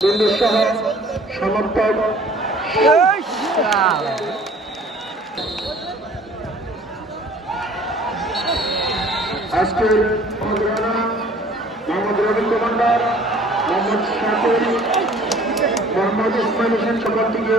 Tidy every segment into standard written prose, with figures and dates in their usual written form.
দিল্লি শহর সমর্থক আজকের মোহাম্মদ রবি কমান্ডার মোহাম্মদ শাকির মোহাম্মদ ইসমাইল হোসেন সবার থেকে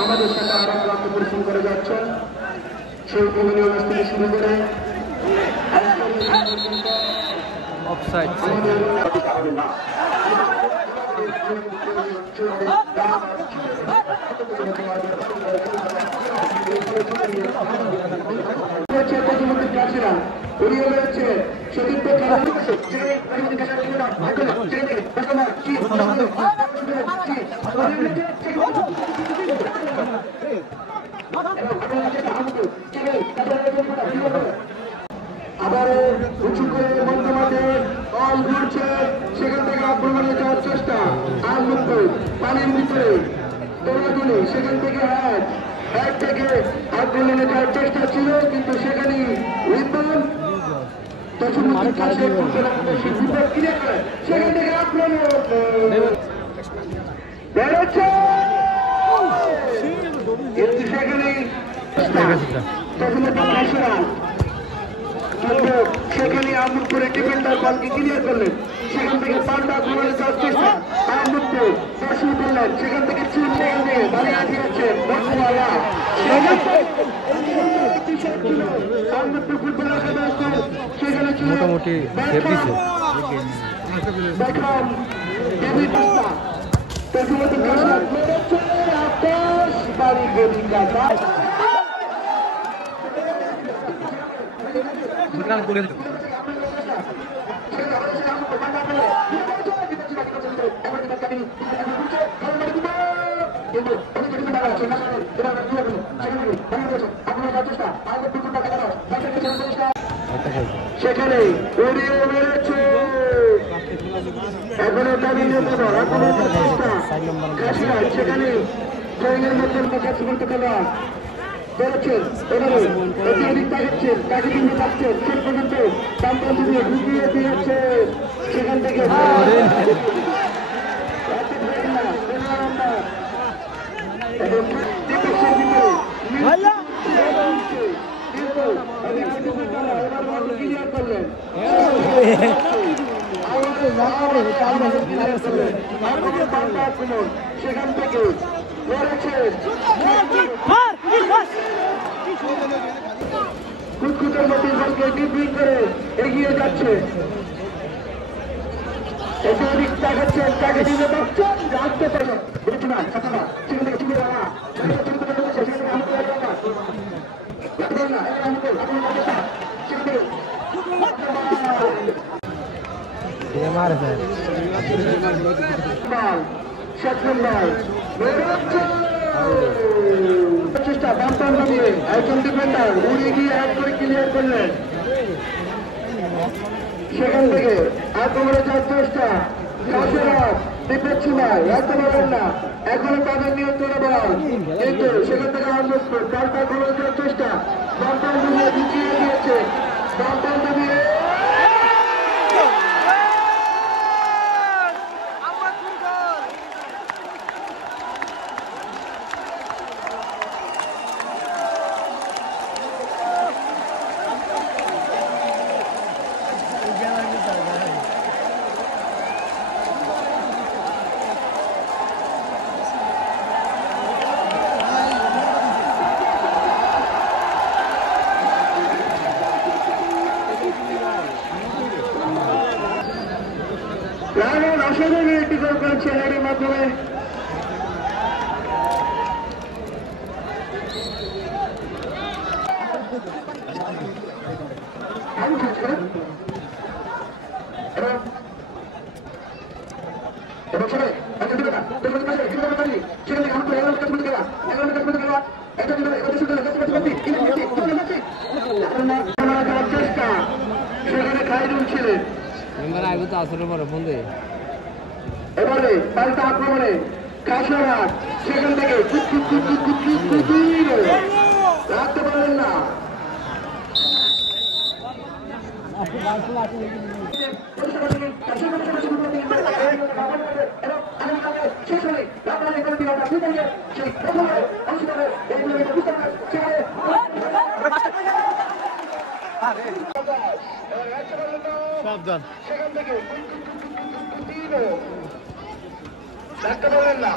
আমাদের সাথে আরো প্রাপ্ত পরিশ্রম করে যাচ্ছেন সেই কমিউনিয়ন থেকে শুরু করে অফসাইড উড়িয়ে রয়েছে সেদিন আবারও উঁচু করে মধ্যমাঠে বল ঘুরছে সেখান থেকে আক্রমণে যাওয়ার চেষ্টা আর মুক্ত পানির ভিতরে দৌড়াদৌড়ি সেখান থেকে হ্যাট থেকে আক্রমণে যাওয়ার চেষ্টা ছিল কিন্তু সেখানে রিপন সেখান থেকে আক্রমণ বেরোচ্ছে কিন্তু সেখানে সেখানে আমুদ করে ডিফেন্ডার বলকে ক্লিয়ার করলেন সেখান থেকে পাল্টা আক্রমণে যাওয়ার চেষ্টা আমুদ দর্শন করলেন সেখান থেকে চুল সেখান থেকে দাঁড়িয়ে দিয়েছেন মোটামুটি করে দিত সেখানে উড়িয়ে মেরেছে এখনো দাঁড়িয়ে সেখানে ট্রেনের মধ্যে কাছে বলতে খেলা বেরোচ্ছেন এবারে অতিরিক্ত তাকাচ্ছেন তাকে কিন্তু যাচ্ছেন শেষ পর্যন্ত দামটা দিয়ে ঢুকিয়ে দিয়েছে সেখান থেকে সেখান থেকে কুচকুচের মধ্যে বলকে ডিপিং করে এগিয়ে যাচ্ছে অতিরিক তাকাচ্ছেন তাকে দিতে পারছেন রাখতে পারছেন বুঝছি না সেখান থেকে চুলে যাওয়া চেষ্টা বাম্পার নামিয়ে একজন ডিফেন্ডার উড়ে গিয়ে এক করে ক্লিয়ার করলেন সেখান থেকে আক্রমণে যাওয়ার চেষ্টা বিপদ সীমায় রাখতে পারবেন না এখনো তাদের নিয়ন্ত্রণে বল কিন্তু সেখান থেকে আনন্দ পাল্টা আক্রমণে যাওয়ার চেষ্টা বাম্পার নামিয়ে ঢুকিয়ে দিয়েছে বাম্পার নামিয়ে অসাধারণ একটি গোল করেছেন এর মাধ্যমে চেষ্টা সেখানে খাইরুল ছিলেন এবারে পাল্টা আক্রমণে কাশিয়াঘাট সেখান থেকে রাখতে পারলেন না। সাবধান সেখান থেকে রাখতে পারলেন না।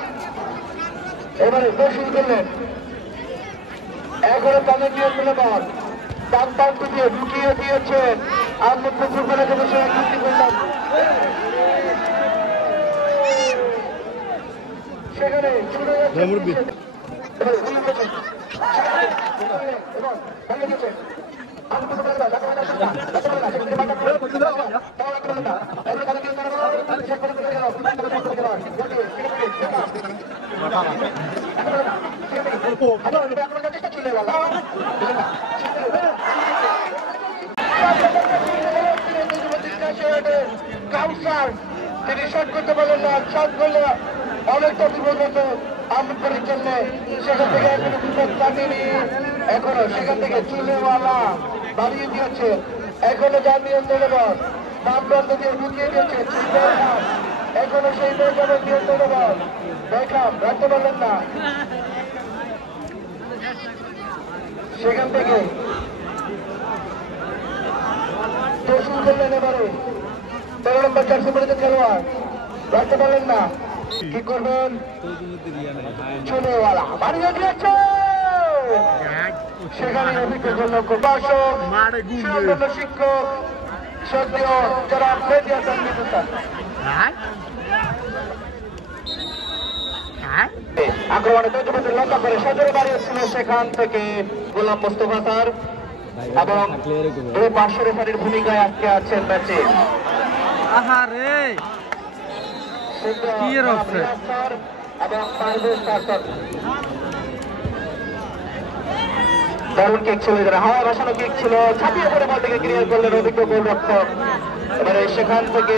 এবারে শুরু করলেন এখনো তাদের নিয়ন্ত্রণে বল ডান প্রান্ত দিয়ে ঢুকিয়ে দিয়েছেন আহমেদ পুকুর ফেলে বসে একটি করলাম সেখানে ছুটে যাচ্ছে তিনি শট করতে পারলেন না। শট করলে অনেকটা বিপদ হতো আহমেদপুরের জন্য। সেখান থেকে এখনো বিপদ কাটেনি। এখনো সেখান থেকে চুলেওয়ালা বাড়িয়ে দিয়েছে। এখনো যার নিয়ন্ত্রণে বল বাম প্রান্ত দিয়ে ঢুকিয়ে দিয়েছে এখনো সেই বেকামের নিয়ন্ত্রণে বল বেকাম রাখতে পারলেন না। সেখান থেকে শুরু করলেন এবারে 13 নম্বর জার্সি পরিচিত খেলোয়াড় রাখতে পারলেন না। কি করবেন চুলেওয়ালা বাড়িয়ে দিয়েছে। সেখানে অভিজ্ঞ শিক্ষক সদ্য যারা আক্রমণে তৈরি লক্ষ্য করে সজরে বাড়িয়েছিল। সেখান থেকে গোলাম মোস্তফা স্যার এবং পার্শ্ব রেফারির ভূমিকায় আজকে আছেন ম্যাচে এবং দারুণ কিক ছিল, হাওয়া বসানো কিক ছিল, ছাপিয়ে পড়ে বল থেকে ক্লিয়ার করলেন অভিজ্ঞ গোলরক্ষক। এবারে সেখান থেকে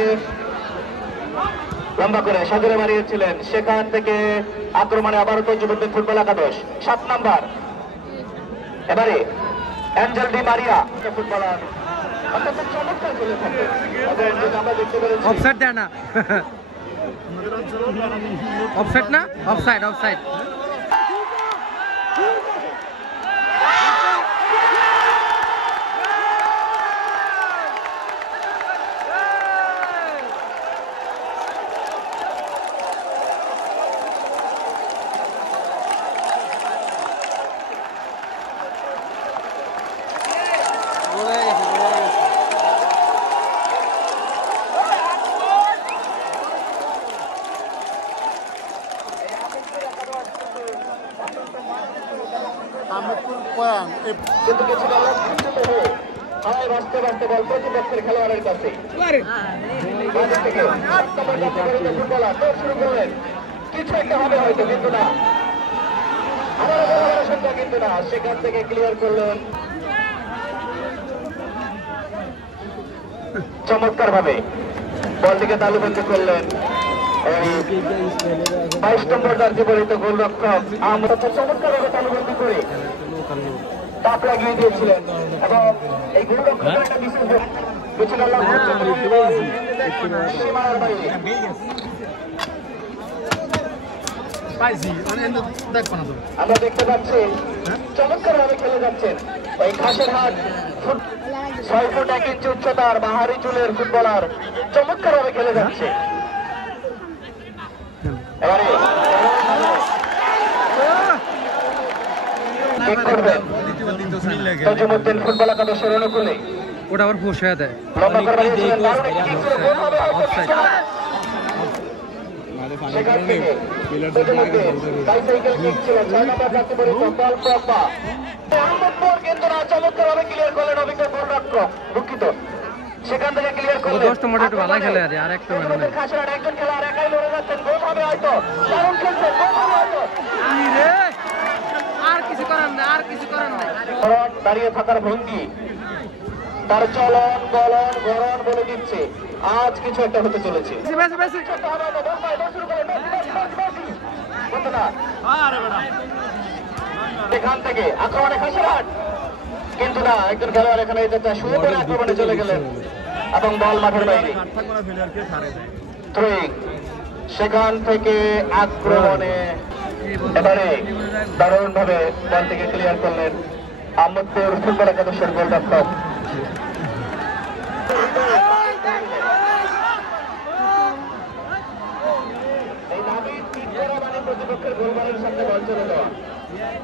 লম্বা করে সাজরে বাড়িয়েছিলেন। সেখান থেকে আক্রমণে আবারও তৈরি ফুটবল একাদশ 7 নাম্বার এবারে অ্যাঞ্জেল ডি মারিয়া ফুটবলার চমৎকার খেলে থাকে। আমরা দেখতে পেরেছি অফসাইড দেয় না, অফসাইড না, অফসাইড অফসাইড। কিন্তু কিছু হাওয়ায় ভাসতে ভাসতে বল প্রতিপক্ষের খেলোয়াড়ের কাছে ফুটবলার শুরু করলেন। কিছু একটা হবে হয়তো, কিন্তু না, আমার সংখ্যা কিন্তু না। সেখান থেকে ক্লিয়ার করলেন চমৎকার ভাবে, বলটিকে তালুবন্দি করলেন 22 নম্বর জার্সি পরিহিত গোলরক্ষক আমরা চমৎকার ভাবে তালুবন্দি করে তাপ লাগিয়ে দিয়েছিলেন এবং এই গোলরক্ষকের একটা বিশেষ সীমানার বাইরে আমরা দেখতে পাচ্ছি চমৎকার ভাবে খেলে যাচ্ছেন ওই ঘাসের হাট 6 ফুট 1 ইঞ্চি উচ্চতার বাহারি চুলের ফুটবলার চমৎকার ভাবে খেলে যাচ্ছে। এবারে তজিমুদ্দিন ফুটবল একাদশের অনুকূলে ওটা আবার ফোস হয়ে দেয়। সেখান থেকে কিন্তু না, চমৎকার ভাবে ক্লিয়ার করলেন অভিজ্ঞ গোলরক্ষক। দুঃখিত, সেখান থেকে ক্লিয়ার করলেন। 10 নম্বর একটু ভালো খেলে আছে, আর একটা মানে খাসড়ার একজন খেলোয়াড় একাই লড়ে যাচ্ছেন, গোল হবে হয়তো, দারুণ খেলছেন, গোল হবে হয়তো। আর কিছু করার নাই, আর কিছু করার নাই। দাঁড়িয়ে থাকার ভঙ্গি তার চলন বলন গড়ন বলে দিচ্ছে আজ কিছু একটা হতে চলেছে। এখান থেকে আক্রমণে খাসিরহাট, কিন্তু না, একজন খেলোয়াড় এখানে শুরু করে আক্রমণে চলে গেলেন এবং বল মাঠের বাইরে। সেখান থেকে আক্রমণে এবারে দারুণ ভাবে বলটিকে ক্লিয়ার করলেন আহমদপুর ফুটবল একাদশের গোলরক্ষক। প্রতিপক্ষের গোলবারের সামনে বল চলে যাওয়া,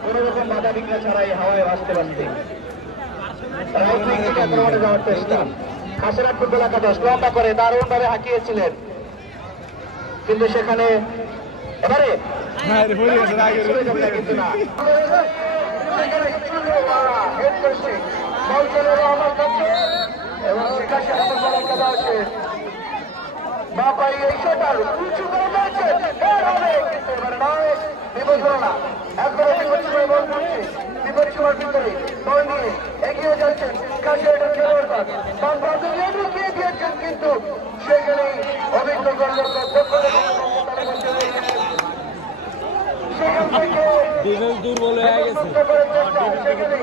কোন রকম বাধা বিঘ্ন ছাড়াই হাওয়ায় ভাসতে ভাসতে আক্রমণে যাওয়ার চেষ্টা। খাসিরহাট ফুটবল একাদশ লম্বা করে দারুণ ভাবে হাঁকিয়েছিলেন, কিন্তু সেখানে এবারে কিন্তু না, বল চলে যাওয়া আমার কাছে এবং সেখানে বাপাই এই শটার উঁচু করে দিয়েছে, কিন্তু এবারে নয়, বিপজ্জনক না, একবারে বিপজ্জনক বল করছে বিপজ্জনকের ভিতরে বল নিয়ে এগিয়ে যাচ্ছেন খাসিরহাটের খেলোয়াড় বাম প্রান্তে ঢুকিয়ে দিয়েছেন, কিন্তু সেখানেই অভিজ্ঞ গোলরক্ষক সেখান থেকে দুর্বল হয়ে গেছে। সেখানে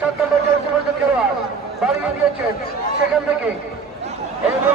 7 নম্বর জার্সি খেলোয়াড় বাড়িয়ে দিয়েছেন সেখান থেকে এবং